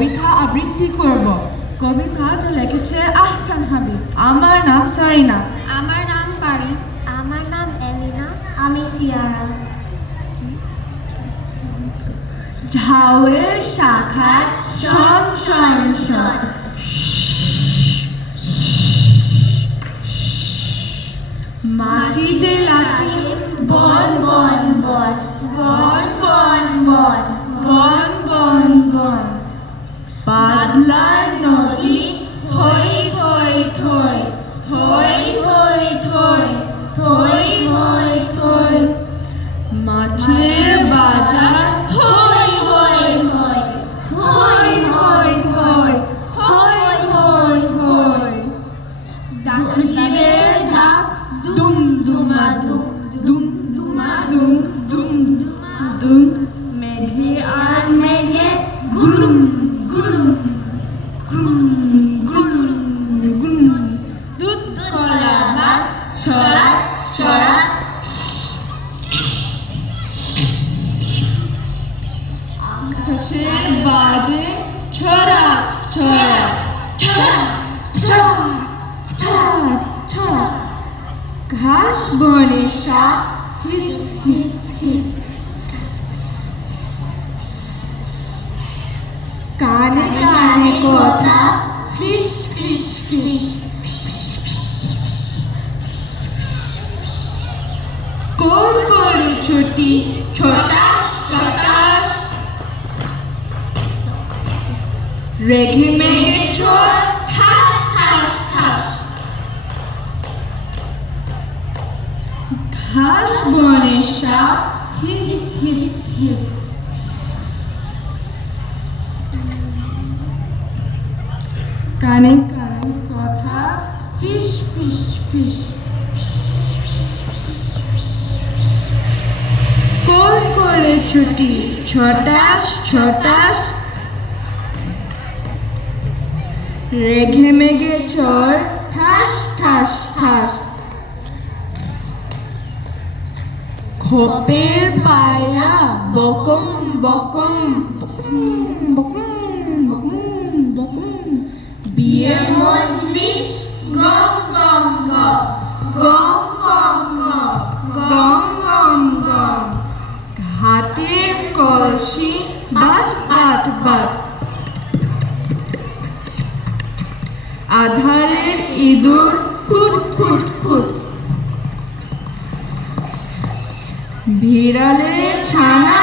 কবিতা আবৃত্তি করব। কবিতাটা লিখেছে আহসান হাবিব। আমার নাম সারিনা। আমার নাম পারি। আমার নাম এলিনা। আমি সিয়ারা। ঝাউয়ের শাখায় শন শন শন, মাটিতে লাঠি বন বন বন, বন বন বন, বন বন বন, বাদলার নদী থই থই থই, থই থই থই, থই থই থই, মাছের বাজার হই হই হই, হই হই হই, হই হই হই, ডাকিদের ডাক দুম দুমা দুম, দুম দুমা দুম, দুম দুমা দুম, মেঘে আর মেঘে গুলুম গুলুম, গুলুম গুলুম গুলুম, দুধ কলা ভাত সরাত সরাত, আকাশের বাজে ছড়া ছড়া, ছড়া ছড়া ছড়া ছড়া, ঘাস বনে সাপ হিস হিস হিস, কানে কানে কথা ফিস ফিস ফিস, কোর করে ছুটি ছোটাস ছোটাস, রেগে মেগে চোর ঠাস ঠাস ঠাস, ঘাস বনে সাপ হিস হিস হিস, কানে কানে কথা ফিস ফিস ফিস, কোর করে ছুটি ছোটাস ছোটাস, রেগে মেগে চোর ঠাস ঠাস ঠাস, খোপের পায়রা বকম বকম বকম বকম বকম বকম, বিয়ের মজলিস গম গম গম, গম গম গম, গম গম গম, ঘাটের কলসি বাট বাট বাট, আধারের ইঁদুর খুট খুট খুট, বিড়ালের ছানা